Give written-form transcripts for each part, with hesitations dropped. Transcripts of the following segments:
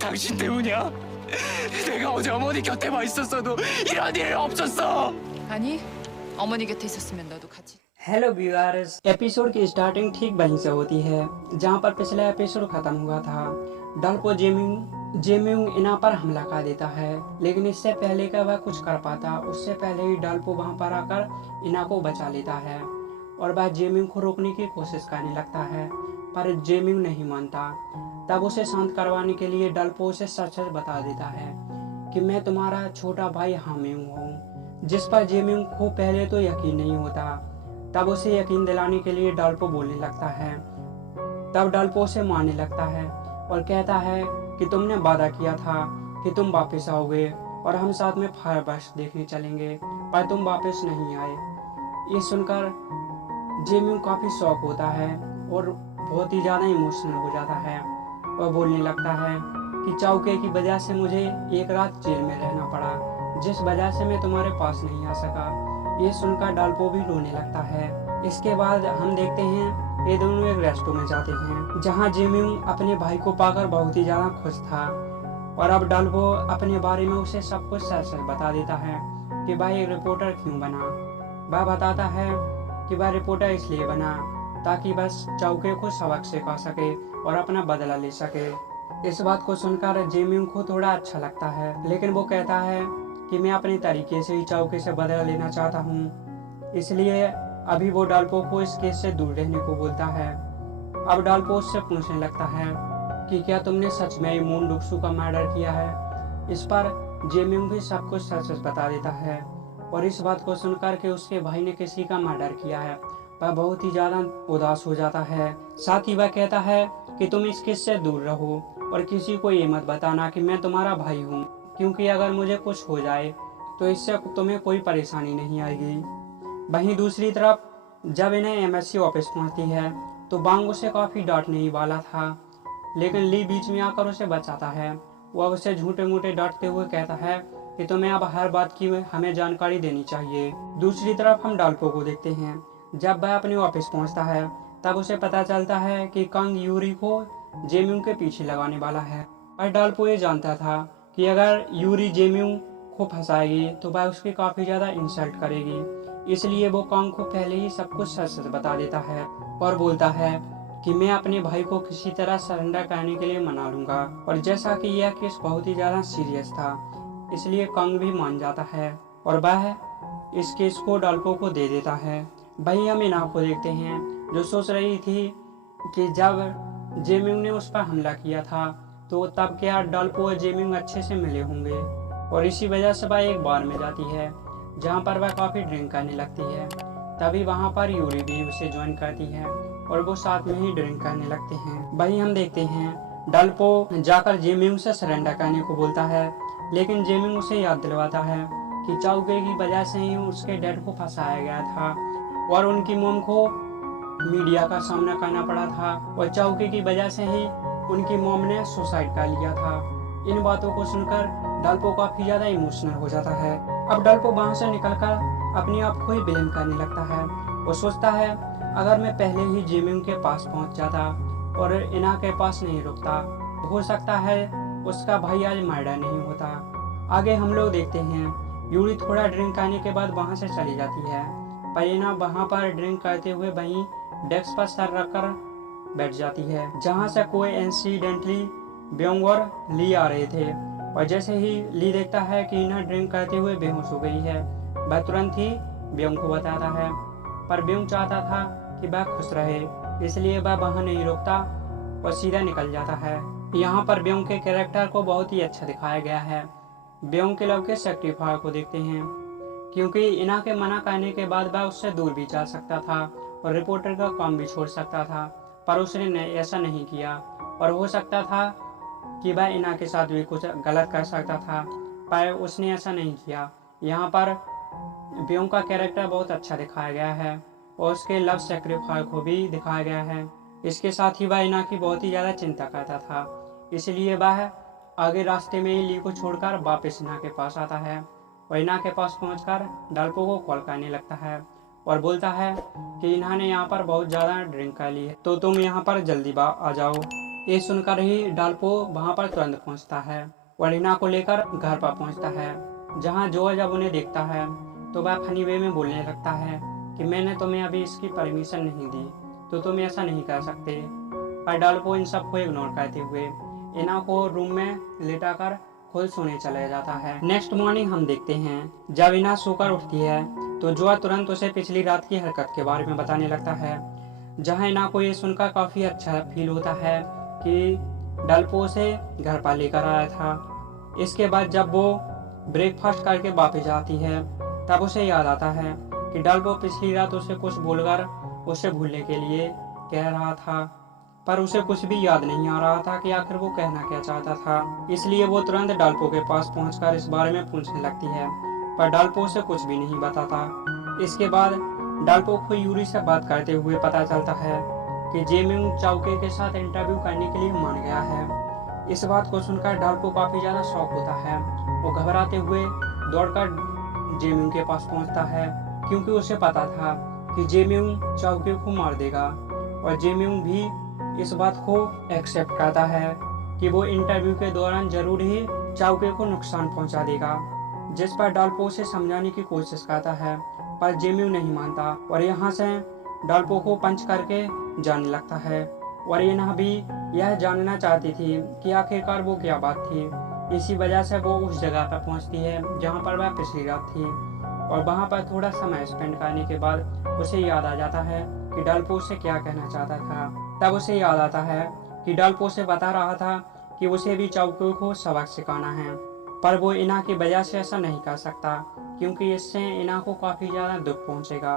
당신 때문이야. 내가 어제 어머니 곁에만 있었어도 이런 일 없었어. 아니, 어머니 곁에 있었으면 너도 같이. Hello viewers, episode की starting ठीक वहीं से होती है जहां पर पिछला एपिसोड खत्म हुआ था। डल्पो जेमिंग इना पर हमला कर देता है, लेकिन इससे पहले कि वह कुछ कर पाता उससे पहले ही डल्पो वहां पर आकर इना को बचा लेता है और वह जेमिंग को रोकने की कोशिश करने लगता है, पर जेमिंग नहीं मानता। तब उसे शांत करवाने के लिए डल्पो उसे सच सच बता देता है कि मैं तुम्हारा छोटा भाई हामिंग हूँ, जिस पर जेमिंग को पहले तो यकीन नहीं होता। तब उसे यकीन दिलाने के लिए डल्पो बोलने लगता है। तब डल्पो उसे मारने लगता है और कहता है कि तुमने वादा किया था कि तुम वापस आओगे और हम साथ में फायरवर्क्स देखने चलेंगे, पर तुम वापस नहीं आए। ये सुनकर जेमिंग काफी शॉक होता है और बहुत ही ज्यादा इमोशनल हो जाता है और बोलने लगता है कि चाउके की वजह से मुझे एक रात जेल में रहना पड़ा, जिस वजह से मैं तुम्हारे पास नहीं आ सका। ये सुनकर डल्पो भी रोने लगता है। इसके बाद हम देखते हैं ये दोनों एक रेस्टोरेंट में जाते हैं जहां जेमिंग अपने भाई को पाकर बहुत ही ज्यादा खुश था और अब डल्पो अपने बारे में उसे सब कुछ सच सच बता देता है कि भाई एक रिपोर्टर क्यों बना। वह बताता है कि वह रिपोर्टर इसलिए बना ताकि बस चाउके को सबक सिखा सके और अपना बदला ले सके। इस बात को सुनकर जेमिंग को थोड़ा अच्छा लगता है, लेकिन वो कहता है कि मैं अपने तरीके से ही चाउके से बदला लेना चाहता हूँ। इसलिए अभी वो डल्पो को इस केस से दूर रहने को बोलता है। अब डल्पो उससे पूछने लगता है कि क्या तुमने सच में मून डुक्सू का मर्डर किया है। इस पर जेमिंग भी सब कुछ सच सच बता देता है और इस बात को सुनकर के उसके भाई ने किसी का मर्डर किया है वह बहुत ही ज्यादा उदास हो जाता है। साथ ही वह कहता है कि तुम इस केस से दूर रहो और किसी को ये मत बताना कि मैं तुम्हारा भाई हूँ, क्योंकि अगर मुझे कुछ हो जाए तो इससे तुम्हें कोई परेशानी नहीं आएगी। वहीं दूसरी तरफ जब इन्हें एमएससी ऑफिस पहुंचती है तो बांग उसे काफी डांटने ही वाला था, लेकिन ली बीच में आकर उसे बचाता है। वह उसे झूठे मूठे डांटते हुए कहता है कि तुम्हें अब हर बात की हमें जानकारी देनी चाहिए। दूसरी तरफ हम डल्पो को देखते हैं। जब वह अपने ऑफिस पहुंचता है तब उसे पता चलता है कि कंग यूरी को जेमिंग के पीछे लगाने वाला है, पर डल्पो ये जानता था कि अगर यूरी जेमिंग को फंसाएगी तो वह उसकी काफी ज्यादा इंसल्ट करेगी। इसलिए वो कांग को पहले ही सब कुछ सच सच बता देता है और बोलता है कि मैं अपने भाई को किसी तरह सरेंडर करने के लिए मना लूंगा। और जैसा कि यह केस बहुत ही ज्यादा सीरियस था इसलिए कांग भी मान जाता है और वह इस केस को डल्पो को दे देता है। वहीं हम इना को देखते हैं जो सोच रही थी कि जब जेमिंग ने उस पर हमला किया था तो तब क्या डल्पो और जेमिंग अच्छे से मिले होंगे, और इसी वजह से वह एक बार में जाती है जहां पर वह काफी ड्रिंक करने लगती है। तभी वहां पर यूरी भी उसे ज्वाइन करती है और वो साथ में ही ड्रिंक करने लगते हैं। वहीं हम देखते हैं डल्पो जाकर जेमिंग से सरेंडर करने को बोलता है, लेकिन जेमिंग उसे याद दिलवाता है कि चाउके की वजह से ही उसके डैड को फंसाया गया था और उनकी मोम को मीडिया का सामना करना पड़ा था और चाउके की वजह से ही उनकी मोम ने सुसाइड कर लिया था। इन बातों को सुनकर डल्पो काफी ज्यादा इमोशनल हो जाता है। अब डल्पो वहां से निकलकर अपने आप को ही ब्लेम करने लगता है। वो सोचता है अगर मैं पहले ही जेमिंग के पास पहुंच जाता और इना के पास नहीं रुकता हो सकता है उसका भाई आज मर्डर नहीं होता। आगे हम लोग देखते हैं यूरी थोड़ा ड्रिंक करने के बाद वहां से चली जाती है, पर इना वहां पर ड्रिंक करते हुए वहीं डेस्क पर सर रखकर बैठ जाती है जहां से कोई इंसिडेंटली ब्योंग और ली आ रहे थे। और जैसे ही ली देखता है कि इना ड्रिंक करते हुए बेहोश हो गई है वह तुरंत ही ब्योंग को बताता है, पर ब्योंग चाहता था कि वह खुश रहे इसलिए वह वहां नहीं रुकता और सीधा निकल जाता है। यहाँ पर ब्योंग के कैरेक्टर को बहुत ही अच्छा दिखाया गया है। ब्योंग के लव के सेक्रीफाइस को देखते हैं क्योंकि इना के मना करने के बाद वह उससे दूर भी जा सकता था और रिपोर्टर का काम भी छोड़ सकता था, पर उसने ऐसा नहीं किया और हो सकता था कि वह इना के साथ भी कुछ गलत कर सकता था, पर उसने ऐसा नहीं किया। यहाँ पर ब्योंग का कैरेक्टर बहुत अच्छा दिखाया गया है और उसके लव सेक्रीफाइस को भी दिखाया गया है। इसके साथ ही वह इना की बहुत ही ज़्यादा चिंता करता था, इसलिए वह आगे रास्ते में ही ली को छोड़कर वापस इना के पास आता है और इना के पास पहुंचकर डल्पो को कॉल करने लगता है और बोलता है कि इन्होंने यहाँ पर बहुत ज़्यादा ड्रिंक कर ली है तो तुम यहाँ पर जल्दी आ जाओ। ये सुनकर ही डाल्पो वहाँ पर तुरंत पहुँचता है और रीना को लेकर घर पर पहुँचता है, जहाँ जो जब उन्हें देखता है तो वह फनी वे में बोलने लगता है कि मैंने तुम्हें अभी इसकी परमिशन नहीं दी, तो तुम ऐसा नहीं कर सकते। पर डाल्पो इन सबको इग्नोर करते हुए इना को रूम में लिटाकर खुद सोने चले जाता है। नेक्स्ट मॉर्निंग हम देखते हैं जब इना सोकर उठती है तो जो तुरंत उसे पिछली रात की हरकत के बारे में बताने लगता है, जहां इना को ये सुनकर काफी अच्छा फील होता है कि डाल्पो उसे घर पर लेकर आया था। इसके बाद जब वो ब्रेकफास्ट करके वापस आती है तब उसे याद आता है कि डाल्पो पिछली रात उसे कुछ बोलकर उसे भूलने के लिए कह रहा था, पर उसे कुछ भी याद नहीं आ रहा था कि आखिर वो कहना क्या चाहता था। इसलिए वो तुरंत डाल्पो के पास पहुंचकर इस बारे में पूछने लगती है, पर डाल्पो उसे कुछ भी नहीं बताता। इसके बाद डाल्पो को यूरी से बात करते हुए पता चलता है कि जेमिंग चाओके के साथ इंटरव्यू करने के लिए मान गया है। इस बात को सुनकर डाल्पो काफी ज्यादा शॉक होता है। वो घबराते हुए दौड़कर जेमिंग के पास पहुंचता है, क्योंकि उसे पता था कि जेमिंग चाओके को मार देगा, और जेमिंग भी इस बात को एक्सेप्ट करता है कि वो इंटरव्यू के दौरान जरूर ही चाओके को नुकसान पहुंचा देगा, जिस पर डाल्पो उसे समझाने की कोशिश करता है, पर जेमिंग नहीं मानता और यहाँ से डाल्पो को पंच करके जाने लगता है। और इना भी यह जानना चाहती थी कि आखिरकार वो क्या बात थी। इसी वजह से वो उस जगह पर पहुंचती है जहाँ पर वह पिछली रात थी, और वहाँ पर थोड़ा समय स्पेंड करने के बाद उसे याद आ जाता है कि डाल्पो उसे क्या कहना चाहता था। तब उसे याद आता है कि डाल्पो से बता रहा था कि उसे भी चाओके को सबक सिखाना है, पर वो इना की वजह से ऐसा नहीं कर सकता, क्योंकि इससे इना को काफी ज्यादा दुख पहुंचेगा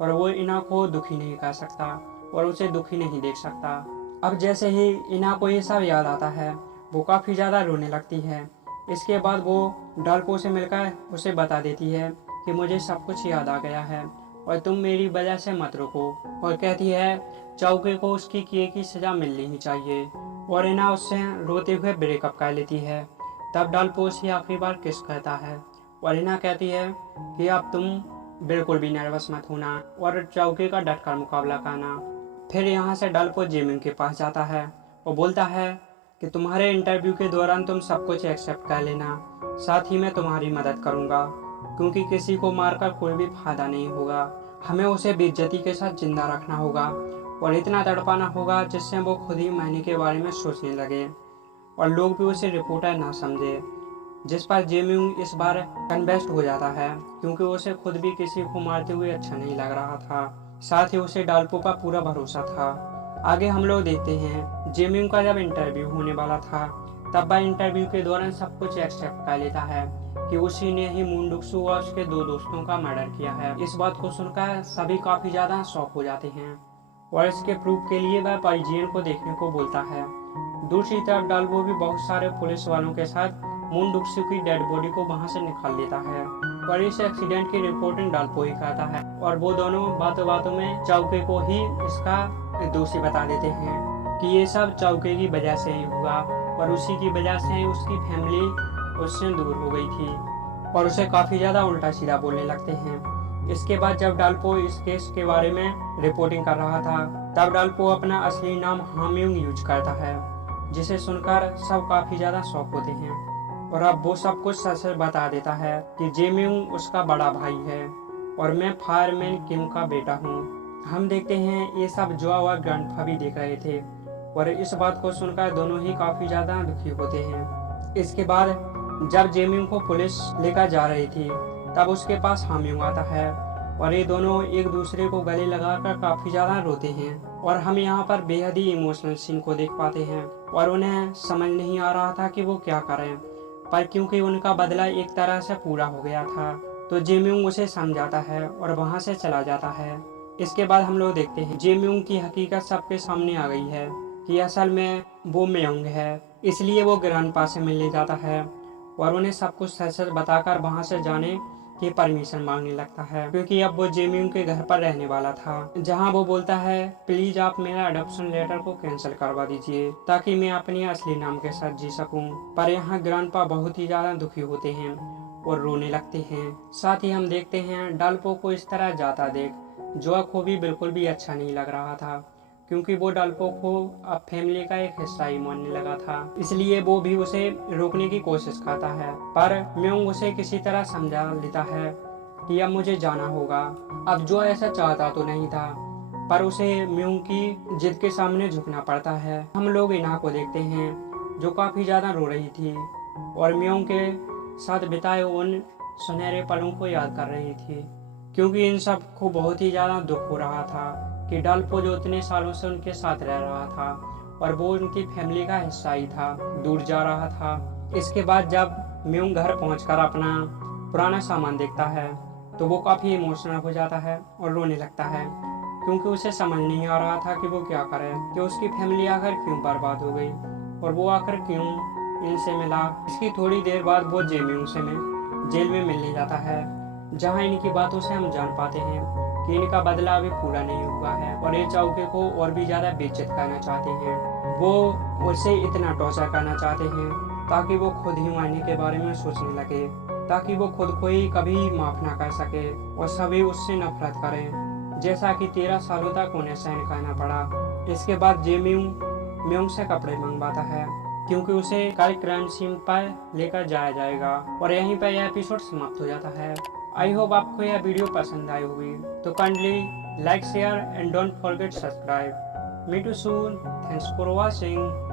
और वो इना को दुखी नहीं कर सकता और उसे दुखी नहीं देख सकता। अब जैसे ही इना को ये सब याद आता है वो काफी ज्यादा रोने लगती है। इसके बाद वो डाल्पो से मिलकर उसे बता देती है कि मुझे सब कुछ याद आ गया है और तुम मेरी वजह से मत रुको, और कहती है चाओके को उसकी किए की सजा मिलनी ही चाहिए, और इना उससे रोते हुए ब्रेकअप कर लेती है। तब डाल्पो उसे आखिरी बार किस करता है और इना कहती है कि अब तुम बिल्कुल भी नर्वस मत होना और चाओके का डटकर मुकाबला करना। फिर यहाँ से डाल्पो जेमिंग के पास जाता है और बोलता है कि तुम्हारे इंटरव्यू के दौरान तुम सब कुछ एक्सेप्ट कर लेना, साथ ही मैं तुम्हारी मदद करूँगा, क्योंकि किसी को मारकर कोई भी फायदा नहीं होगा। हमें उसे बेइज्जती के साथ जिंदा रखना होगा और इतना तड़पाना होगा जिससे वो खुद ही मरने के बारे में सोचने लगे और लोग भी उसे रिपोर्टर ना समझे। जिस पर जेमिंग इस बार कन्विंस्ड हो जाता है, क्योंकि उसे खुद भी किसी को मारते हुए अच्छा नहीं लग रहा था। साथ ही उसे डाल्पो का पूरा भरोसा था। आगे हम लोग देखते हैं जेमिंग का जब इंटरव्यू होने वाला था तब वह इंटरव्यू के दौरान सब कुछ एक्सेप्ट कर लेता है कि उसी ने ही मुंडुक्सु और उसके 2 दोस्तों का मर्डर किया है। इस बात को सुनकर सभी काफी ज्यादा शॉक हो जाते हैं और इसके प्रूफ के लिए वह पारिजियन को देखने को बोलता है। दूसरी तरफ डाल्पो भी बहुत सारे पुलिस वालों के साथ मुंडुक्सु की डेड बॉडी को वहां से निकाल लेता है और इस एक्सीडेंट की रिपोर्टिंग डाल्पो ही करता है, और वो दोनों बातों बातों में चाओके को ही इसका दोषी बता देते हैं कि ये सब चाओके की वजह से ही हुआ और उसी की वजह से ही उसकी फैमिली उससे दूर हो गई थी, और उसे काफी ज्यादा उल्टा सीधा बोलने लगते हैं। इसके बाद जब डाल्पो इस केस के बारे में रिपोर्टिंग कर रहा था तब डाल्पो अपना असली नाम हाम्युंग यूज करता है, जिसे सुनकर सब काफी ज्यादा शॉक होते हैं और अब वो सब कुछ सच बता देता है कि जेमिंग उसका बड़ा भाई है और मैं फायरमैन किम का बेटा हूँ। हम देखते हैं ये सब जो और ग्रैंडपा भी देख रहे थे और इस बात को सुनकर दोनों ही काफी ज्यादा दुखी होते हैं। इसके बाद जब जेमिंग को पुलिस लेकर जा रही थी तब उसके पास हाम्युंग आता है और ये दोनों एक दूसरे को गले लगाकर काफी ज्यादा रोते हैं और हम यहाँ पर बेहद ही इमोशनल सीन को देख पाते हैं और उन्हें समझ नहीं आ रहा था कि वो क्या करें, पर क्योंकि उनका बदला एक तरह से पूरा हो गया था तो जेमिंग उसे समझाता है और वहां से चला जाता है। इसके बाद हम लोग देखते हैं जेमिंग की हकीकत सबके सामने आ गई है कि असल में वो मेयोंग है, इसलिए वो ग्रैंडपा से मिलने जाता है और उन्हें सब कुछ सच बताकर वहां से जाने की परमिशन मांगने लगता है, क्योंकि अब वो जेमिंग के घर पर रहने वाला था, जहां वो बोलता है प्लीज आप मेरा अडॉप्शन लेटर को कैंसिल करवा दीजिए ताकि मैं अपने असली नाम के साथ जी सकूं। पर यहाँ ग्रैंडपा बहुत ही ज्यादा दुखी होते हैं और रोने लगते हैं। साथ ही हम देखते हैं डाल्पो को इस तरह जाता देख जो को भी बिल्कुल भी अच्छा नहीं लग रहा था, क्योंकि वो डल्पो को अब फैमिली का एक हिस्सा ही मानने लगा था। इसलिए वो भी उसे रोकने की कोशिश करता है, पर म्योंग उसे किसी तरह समझा लेता है कि अब मुझे जाना होगा। अब जो ऐसा चाहता तो नहीं था, पर उसे म्योंग की जिद के सामने झुकना पड़ता है। हम लोग इना को देखते हैं जो काफी ज्यादा रो रही थी और म्योंग के साथ बिताए उन सुनहरे पलों को याद कर रही थी, क्योंकि इन सब को बहुत ही ज्यादा दुख हो रहा था कि डल्पो जो इतने सालों से उनके साथ रह रहा था और वो उनकी फैमिली का हिस्सा ही था, दूर जा रहा था। इसके बाद जब म्योंग घर पहुंचकर अपना पुराना सामान देखता है तो वो काफी इमोशनल हो जाता है और रोने लगता है, क्योंकि उसे समझ नहीं आ रहा था कि वो क्या करे, कि उसकी फैमिली आखिर क्यों बर्बाद हो गई और वो आखिर क्यों इनसे मिला। इसकी थोड़ी देर बाद वो जेम्यूंग से जेल में मिलने जाता है, जहाँ इनकी बातों से हम जान पाते हैं कि इनका बदला अभी पूरा नहीं हुआ है और ये चाउके को और भी ज्यादा बेइज्जत करना चाहते हैं। वो उसे इतना टॉर्चर करना चाहते हैं ताकि वो खुद ही मरने के बारे में सोचने लगे, ताकि वो खुद को ही कभी माफ ना कर सके और सभी उससे नफरत करें, जैसा कि 13 सालों तक उन्हें सहन करना पड़ा। इसके बाद जेम्यूंग म्योंग से कपड़े मंगवाता है, क्योंकि उसे कल क्राइम सीन पर लेकर जाया जाएगा। और यहीं पर यह एपिसोड समाप्त हो जाता है। आई होप आपको यह वीडियो पसंद आई होगी, तो kindly like, share and don't forget subscribe. Meet you soon. Thanks for watching.